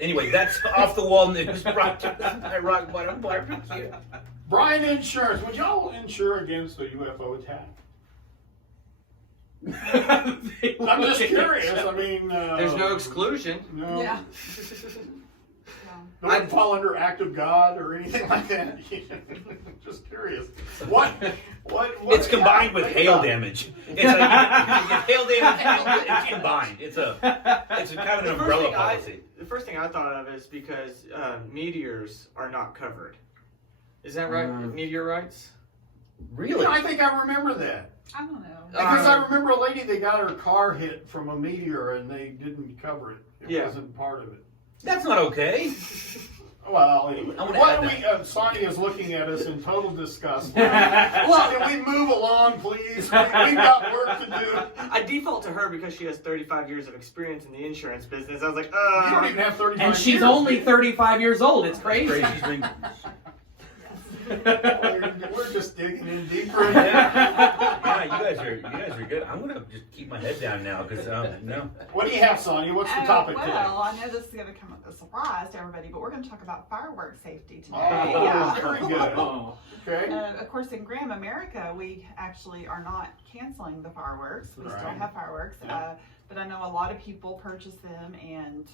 Anyway, that's off the wall news brought to us by Rock Bottom Barbecue. Brian Insurance, would y'all insure against a UFO attack? I'm just curious. I mean, there's no exclusion. No. Yeah. Don't fall under act of God or anything like that. Just curious. What It's combined with hail damage. It's hail damage. It's combined. It's a kind of an umbrella policy. The first thing I thought of is because meteors are not covered. Is that right? Meteorites? Really? I think I remember that. I don't know. Because I remember a lady that got her car hit from a meteor and they didn't cover it. It wasn't part of it. That's not okay. Well, anyway, Sonny is looking at us in total disgust. Well, can we move along, please? We've got work to do. I default to her because she has 35 years of experience in the insurance business. I was like, You don't even have 35 And she's years. only 35 years old. It's crazy. We're just digging in deeper. Yeah, you guys are good. I'm gonna just keep my head down now because no. What do you have, Sonia? What's the topic today? Well, I know this is going to come as a surprise to everybody, but we're going to talk about fireworks safety today. Oh, Yeah. very good. Okay. Of course, in Graham, America, we actually are not canceling the fireworks. We still Right. have fireworks, Yeah. but I know a lot of people purchase them and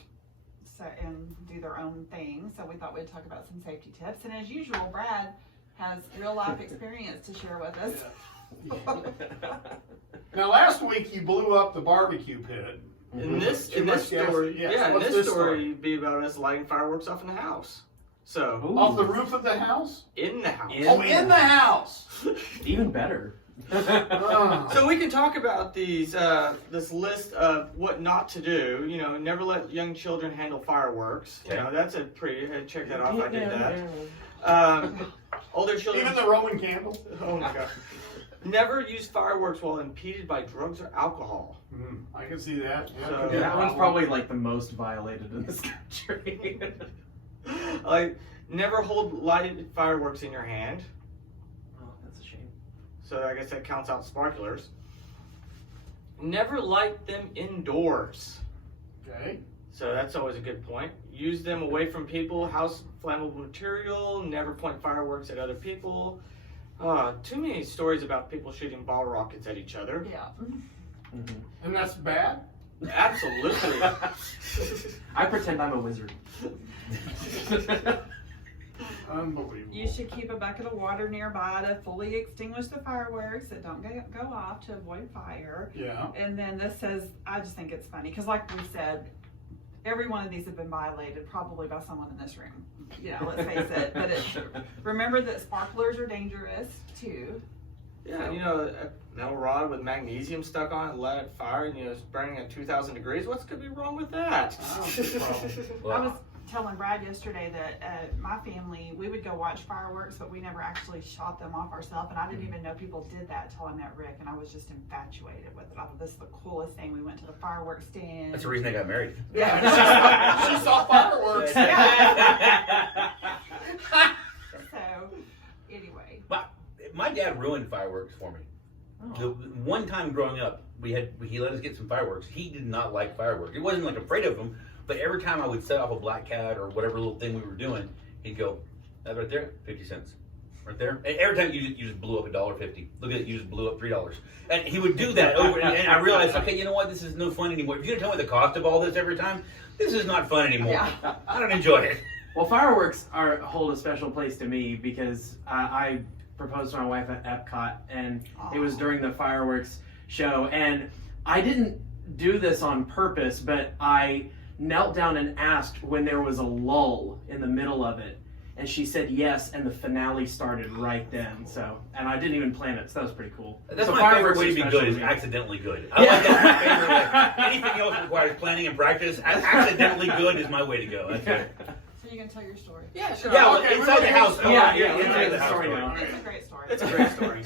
do their own thing. So we thought we'd talk about some safety tips. And as usual, Brad has real life experience to share with us. Now, last week you blew up the barbecue pit. in this story, it'd be about us lighting fireworks off in the house. So Off the roof of the house? in the house. In the house. Even better. So we can talk about these this list of what not to do. You know, never let young children handle fireworks. You know, that's a pretty. Check that off. I did that. Older children. Even the Roman candle. Oh my god. Never use fireworks while impeded by drugs or alcohol. I can see that. Yeah, So- Yeah, that one's probably like the most violated in this country. Like, never hold lighted fireworks in your hand. Oh, that's a shame. So I guess that counts out sparklers. Never light them indoors. Okay. So that's always a good point. Use them away from people. House flammable material. Never point fireworks at other people. Too many stories about people shooting ball rockets at each other. Yeah. And that's bad? Absolutely. I pretend I'm a wizard. Unbelievable. You should keep a bucket of water nearby to fully extinguish the fireworks that don't go off to avoid fire. Yeah. And then this says, I just think it's funny because, like we said, every one of these have been violated probably by someone in this room. You know, let's face it. But remember that sparklers are dangerous too. Yeah, you know, a metal rod with magnesium stuck on it, let it fire, and it's burning at 2,000 degrees. What could be wrong with that? I was telling Brad yesterday that my family, we would go watch fireworks, but we never actually shot them off ourselves. And I didn't even know people did that until I met Rick, and I was just infatuated with it. I thought this is the coolest thing. We went to the fireworks stand. That's the reason I got married. Yeah. She saw fireworks. So, anyway. My dad ruined fireworks for me. The one time growing up, he let us get some fireworks. He did not like fireworks. He wasn't like afraid of them, but every time I would set off a black cat or whatever little thing we were doing, he'd go, "That right there, 50 cents. Right there." And every time you just blew up $1.50. Look at it, you just blew up $3. And he would do that over, and I realized, okay, you know what? This is no fun anymore. If you're gonna tell me the cost of all this every time, this is not fun anymore. Yeah. I don't enjoy it. Well, fireworks hold a special place to me because I proposed to my wife at Epcot, and it was during the fireworks show. And I didn't do this on purpose, but I knelt down and asked when there was a lull in the middle of it. And she said yes, and the finale started right then. So, and I didn't even plan it, so that was pretty cool. That's so my favorite fireworks way to be are good, is special to me. accidentally good. I like that's my favorite way. Anything else requires planning and practice. Accidentally good is my way to go. That's it. So you gonna tell your story? Yeah, sure. Yeah, well, Okay, inside the house. Yeah, inside the the house. story now. It's a great story. It's a great story.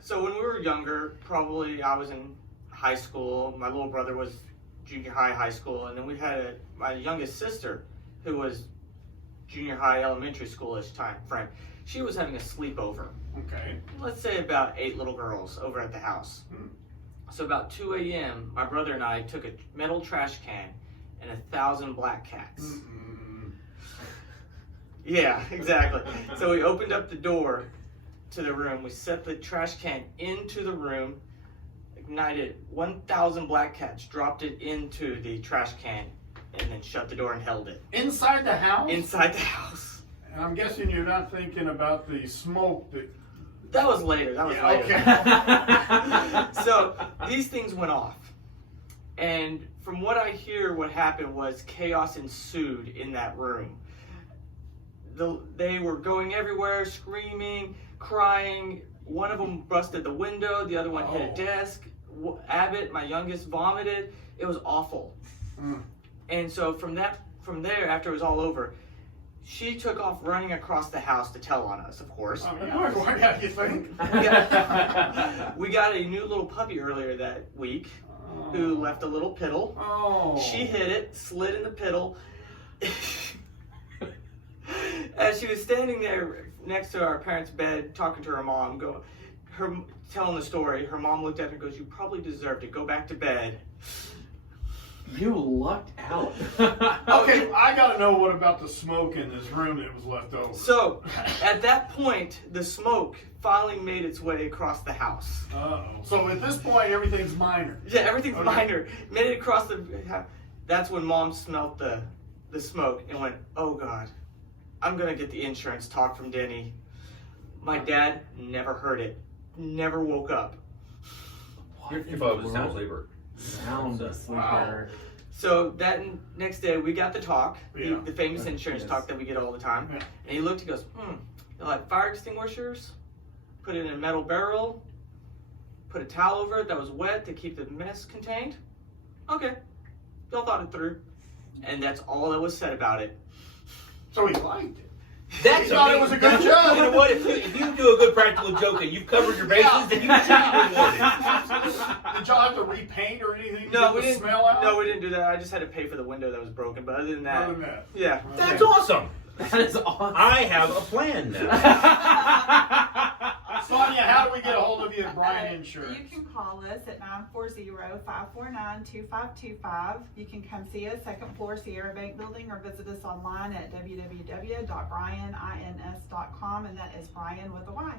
So when we were younger, probably I was in high school. My little brother was junior high school, and then we had my youngest sister, who was junior high, elementary school-ish time frame. She was having a sleepover. Okay. Let's say about 8 little girls over at the house. So about 2 a.m., my brother and I took a metal trash can and 1,000 black cats. Yeah, exactly. So we opened up the door to the room. We set the trash can into the room, ignited 1,000 black cats, dropped it into the trash can, and then shut the door and held it. Inside the house? Inside the house. And I'm guessing you're not thinking about the smoke That was later. That was later. Okay. So these things went off. And from what I hear, what happened was chaos ensued in that room. They were going everywhere, screaming, crying. One of them busted the window. The other one hit a desk. Abbott, my youngest, vomited. It was awful. And so from there, after it was all over, she took off running across the house to tell on us, of course. Why do you think? We got a new little puppy earlier that week who left a little piddle. Oh. She hit it, slid in the piddle. As she was standing there next to our parents' bed, talking to her mom, telling the story, her mom looked at her and goes, "You probably deserve to go back to bed." You lucked out. Okay, I gotta know what about the smoke in this room that was left over. So, at that point, the smoke finally made its way across the house. So at this point, everything's minor. Yeah, everything's minor. Made it across the house. That's when Mom smelled the smoke and went, "Oh God, I'm gonna get the insurance talk from Denny." My dad never heard it. Never woke up. Your father was a sound sleeper. Sound asleep. Wow. So that next day we got the talk, Yeah. the famous insurance talk that we get all the time. Yeah. And he looked, he goes, "They'll have fire extinguishers, put it in a metal barrel, put a towel over it that was wet to keep the mess contained." Okay, y'all thought it through. And that's all that was said about it. So he liked it. That's He thought it was a good joke. You know what? If you do a good practical joke and you've covered your bases, then you can be rewarded. Did y'all have to repaint or anything? No, to we get the didn't. smell out? No, we didn't do that. I just had to pay for the window that was broken. But other than that, Other than that. yeah. That's awesome. That is awesome. I have a plan now. Sonia, how do we get a hold of you at Brian Insurance? You can call us at 940-549-2525. You can come see us, second floor Sierra Bank Building, or visit us online at www.brianins.com, and that is Brian with a Y.